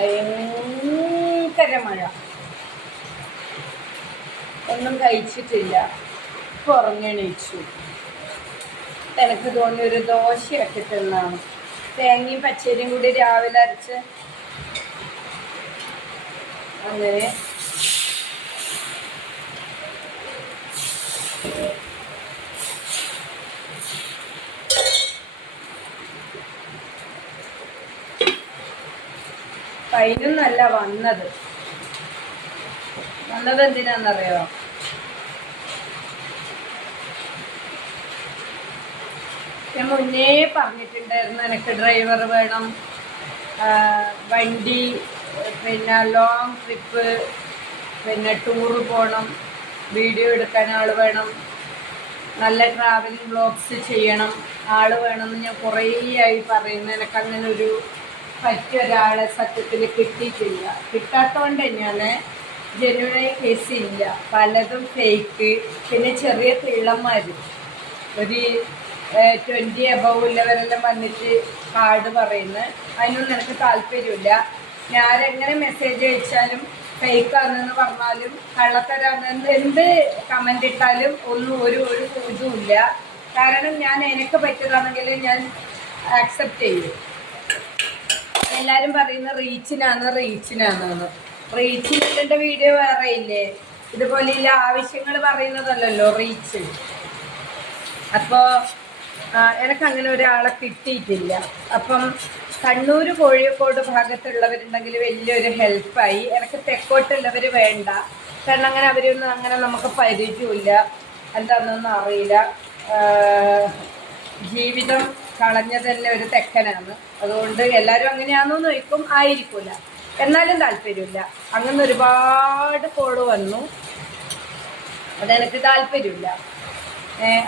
ഭയങ്കര മഴ. ഒന്നും കഴിച്ചിട്ടില്ല. ഇപ്പോൾ ഉറങ്ങണീച്ചു. എനിക്ക് തോന്നി ഒരു ദോശയൊക്കെ തിന്നാണ്. തേങ്ങയും പച്ചരിയും കൂടി രാവിലെ അരച്ച് അങ്ങനെ അതിനൊന്നല്ല വന്നത് എന്തിനാന്നറിയോ? ഞാൻ മുന്നേ പറഞ്ഞിട്ടുണ്ടായിരുന്നു എനിക്ക് ഡ്രൈവർ വേണം, വണ്ടി, പിന്നെ ലോങ് ട്രിപ്പ്, പിന്നെ ടൂറ് പോകണം, വീഡിയോ എടുക്കാൻ ആൾ വേണം, നല്ല ട്രാവലിംഗ് വ്ളോഗ്സ് ചെയ്യണം, ആൾ വേണമെന്ന് ഞാൻ കുറേ ആയി പറയുന്നു. എനിക്കങ്ങനെ ഒരു പറ്റിയ ഒരാളെ സത്യത്തിൽ കിട്ടിയിട്ടില്ല. കിട്ടാത്തതുകൊണ്ട് തന്നെയാണ് ജെന്യുവനായി കേസ് ഇല്ല, പലതും ഫേക്ക്. പിന്നെ ചെറിയ പിള്ളന്മാർ ഒരു 20 എബവ് ഉള്ളവരെല്ലാം വന്നിട്ട് കാർഡ് പറയുന്നത്, അതിനൊന്നും എനിക്ക് താല്പര്യമില്ല. ഞാനെങ്ങനെ മെസ്സേജ് അയച്ചാലും ഫേക്കാണെന്ന് പറഞ്ഞാലും കള്ളത്തരാണെന്ന് എന്ത് കമൻ്റ് ഇട്ടാലും ഒന്നും ഒരു ഇതുമില്ല. കാരണം ഞാൻ എനിക്ക് പറ്റിയതാണെങ്കിൽ ഞാൻ ആക്സെപ്റ്റ് ചെയ്യും. എല്ലാവരും പറയുന്ന റീച്ചിനാണെന്ന്. റീച്ചിൻ്റെ വീഡിയോ വേറെ ഇല്ലേ? ഇതുപോലെയുള്ള ആവശ്യങ്ങൾ പറയുന്നതല്ലല്ലോ റീച്ച്. അപ്പോൾ എനിക്കങ്ങനെ ഒരാളെ കിട്ടിയിട്ടില്ല. അപ്പം കണ്ണൂർ കോഴിക്കോട് ഭാഗത്തുള്ളവരുണ്ടെങ്കിൽ വലിയൊരു ഹെൽപ്പായി. എനിക്ക് തെക്കോട്ടുള്ളവർ വേണ്ട, കാരണം അങ്ങനെ അവരൊന്നും അങ്ങനെ നമുക്ക് പരിചയമില്ല, എന്താണെന്നൊന്നും അറിയില്ല. ജീവിതം കളഞ്ഞതന്നെ ഒരു തെക്കനാണ്. അതുകൊണ്ട് എല്ലാവരും അങ്ങനെയാണെന്ന് ചോദിക്കും, ആയിരിക്കില്ല. എന്നാലും താല്പര്യമില്ല. അങ്ങനെ ഒരുപാട് കോള് വന്നു, അതെനിക്ക് താല്പര്യമില്ല.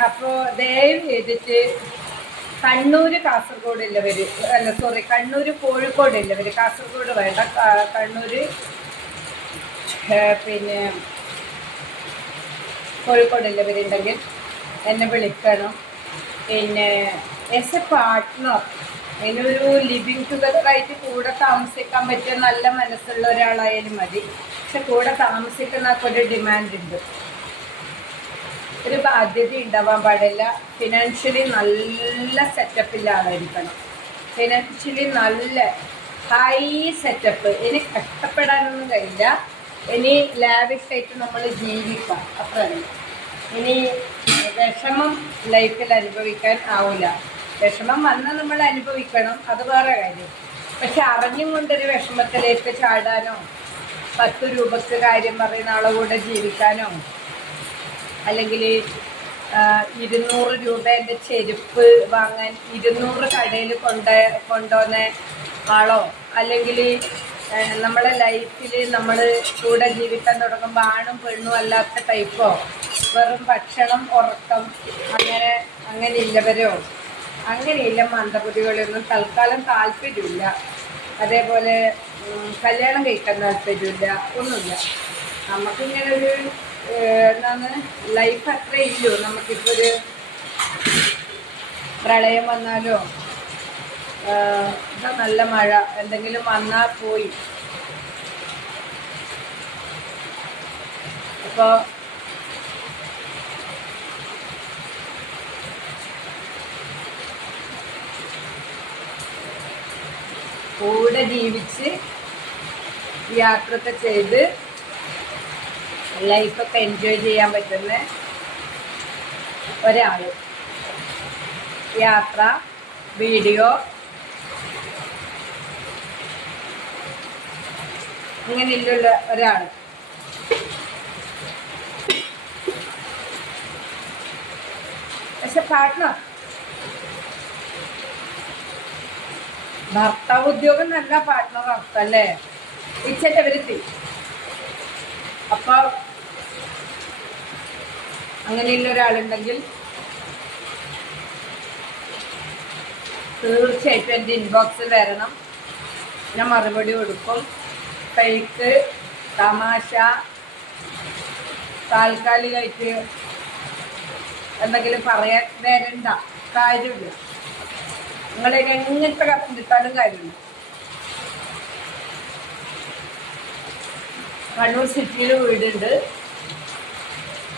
അപ്പോൾ ദയവ് ചെയ്തിട്ട് കണ്ണൂർ കാസർഗോഡ് ഉള്ളവർ, കണ്ണൂർ കോഴിക്കോട് ഉള്ളവർ, കാസർഗോഡ് വേണ്ട, കണ്ണൂർ പിന്നെ കോഴിക്കോട് ഉള്ളവരുണ്ടെങ്കിൽ എന്നെ വിളിക്കണം. പിന്നെ ആസ് എ പാർട്ട്ണർ, അതിനൊരു ലിവിങ് ടുഗദറായിട്ട് കൂടെ താമസിക്കാൻ പറ്റിയ നല്ല മനസ്സുള്ള ഒരാളായാലും മതി. പക്ഷെ കൂടെ താമസിക്കുന്നവർക്ക് ഒരു ഡിമാൻഡ് ഉണ്ട്, ഒരു ബാധ്യത ഉണ്ടാവാൻ പാടില്ല. ഫിനാൻഷ്യലി നല്ല സെറ്റപ്പില്ല ആളായിരിക്കണം. ഫിനാൻഷ്യലി നല്ല ഹൈ സെറ്റപ്പ്. ഇനി കഷ്ടപ്പെടാനൊന്നും കഴിയില്ല. ഇനി ലാവിഷായിട്ട് നമ്മൾ ജീവിക്കാം, അത്രയാണ്. ഇനി വിഷമം ലൈഫിൽ അനുഭവിക്കാൻ ആവില്ല. വിഷമം വന്നാൽ നമ്മൾ അനുഭവിക്കണം, അത് വേറെ കാര്യം. പക്ഷെ അറിഞ്ഞും കൊണ്ടൊരു വിഷമത്തിലേക്ക് ചാടാനോ 10 രൂപക്ക് കാര്യം പറയുന്ന ആളെ കൂടെ ജീവിക്കാനോ, അല്ലെങ്കിൽ 200 രൂപേൻ്റെ ചെരുപ്പ് വാങ്ങാൻ 200 കടയിൽ കൊണ്ടുവന്ന ആളോ, അല്ലെങ്കിൽ നമ്മളെ ലൈഫിൽ നമ്മൾ കൂടെ ജീവിക്കാൻ തുടങ്ങുമ്പോൾ ആണും പെണ്ണും അല്ലാത്ത ടൈപ്പോ, വെറും ഭക്ഷണം, ഉറക്കം, അങ്ങനെയുള്ളവരോ, അങ്ങനെയില്ല മന്ദബുദ്ധികളൊന്നും തൽക്കാലം താല്പര്യമില്ല. അതേപോലെ കല്യാണം കഴിക്കാൻ താല്പര്യമില്ല, ഒന്നുമില്ല. നമുക്കിങ്ങനെ ഒരു എന്താണ് ലൈഫ് അത്ര ഇല്ലയോ. നമുക്കിപ്പോൾ ഒരു പ്രളയം വന്നാലോ, ഇതാ നല്ല മഴ എന്തെങ്കിലും വന്നാൽ പോയി. അപ്പോൾ കൂടെ ജീവിച്ച് യാത്രയൊക്കെ ചെയ്ത് ലൈഫൊക്കെ എൻജോയ് ചെയ്യാൻ പറ്റുന്ന ഒരാൾ, യാത്ര, വീഡിയോ, അങ്ങനെയുള്ള ഒരാൾ. പക്ഷെ പാർട്ട്ണർ, ഭർത്താവ് ഉദ്യോഗം നല്ല പാർട്ട്ണർ അർത്ഥല്ലേ, ഇച്ഛറ്റവരുത്തി. അപ്പോൾ അങ്ങനെയുള്ള ഒരാളുണ്ടെങ്കിൽ തീർച്ചയായിട്ടും എൻ്റെ ഇൻബോക്സിൽ വരണം, ഞാൻ മറുപടി കൊടുക്കും. ഫേക്ക്, തമാശ, താൽക്കാലികമായിട്ട് എന്തെങ്കിലും പറയാൻ വരണ്ട, കാര്യമില്ല. നിങ്ങളെ എങ്ങനത്തെ കത്തിട്ടാലും കാര്യമില്ല. കണ്ണൂർ സിറ്റിയിൽ വീടുണ്ട്.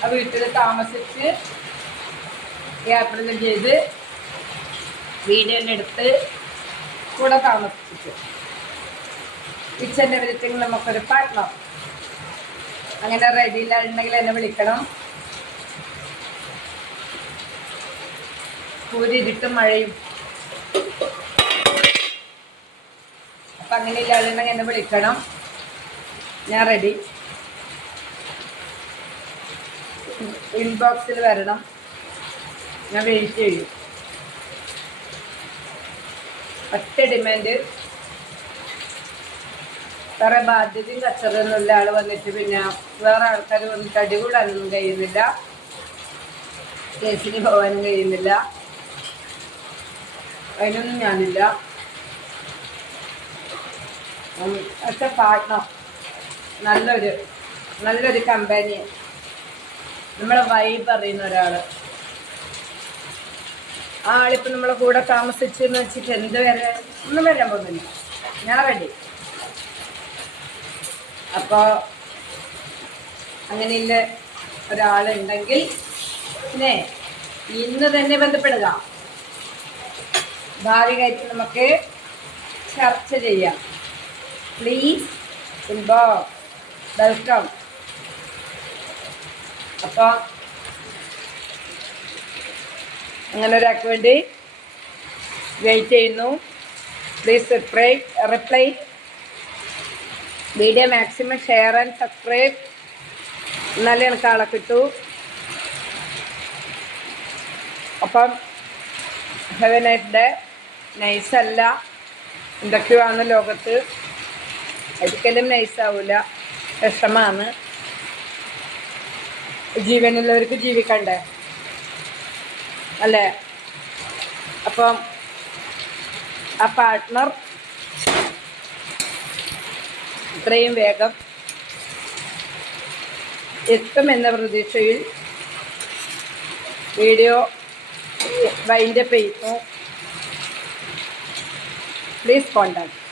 ആ വീട്ടിൽ താമസിച്ച് യാത്രകൾ ചെയ്ത് വീഡിയോ എടുത്ത് കൂടെ താമസിച്ചു. കിച്ചൻ്റെ എവരിത്തിങ് നമുക്കൊരു പാർട്ട്ണർ. അങ്ങനെ റെഡിയിലുണ്ടെങ്കിൽ എന്നെ വിളിക്കണം. കൂരിരുട്ടും മഴയും. അപ്പം അങ്ങനെ ഇല്ലാതുണ്ടെങ്കിൽ എന്നെ വിളിക്കണം. ഞാൻ റെഡി. ഇൻബോക്സിൽ വരണം. ഞാൻ വെയിറ്റ് ചെയ്യും. ഒറ്റ ഡിമാൻഡ്, വേറെ ബാധ്യതയും കച്ചറൊന്നുമില്ല. ആൾ വന്നിട്ട് പിന്നെ വേറെ ആൾക്കാർ വന്നിട്ട് അടികൂടാനൊന്നും കഴിയുന്നില്ല, കേസിന് പോകാനും കഴിയുന്നില്ല. അതിനൊന്നും ഞാനില്ല. പക്ഷെ പാർട്ട്ണർ നല്ലൊരു കമ്പനി, നമ്മളെ വൈബ് അറിയുന്ന ഒരാൾ. ആ ആളിപ്പോൾ നമ്മളെ കൂടെ താമസിച്ചെന്ന് വെച്ചിട്ട് എന്ത് വരെ ഒന്നും വരാൻ പോകുന്നില്ല. ഞാൻ റെഡി. അപ്പോൾ അങ്ങനെയുള്ള ഒരാളുണ്ടെങ്കിൽ പിന്നെ ഇന്ന് തന്നെ ബന്ധപ്പെടുക. ഭാവി കാര്യം നമുക്ക് ചർച്ച ചെയ്യാം. Please inbox. വെൽക്കം. അപ്പോൾ അങ്ങനെ ഒരാൾക്ക് വേണ്ടി വെയിറ്റ് ചെയ്യുന്നു. Please reply. Video maximum share and subscribe. എന്നാലേ എനിക്ക് ആളെ കിട്ടൂ. അപ്പം ഹാവ് എ നൈസ് ഡേ. നൈസല്ല, എന്തൊക്കെയാണ് ലോകത്ത്. ഒരിക്കലും നൈസാവില്ല, വിഷമാണ്. ജീവനുള്ളവർക്ക് ജീവിക്കണ്ടേ, അല്ലേ? അപ്പം ആ പാർട്ട്ണർ ഇത്രയും വേഗം എത്തുമെന്ന പ്രതീക്ഷയിൽ വീഡിയോ വൈൻഡപ്പ് ചെയ്യുന്നു. Please contact.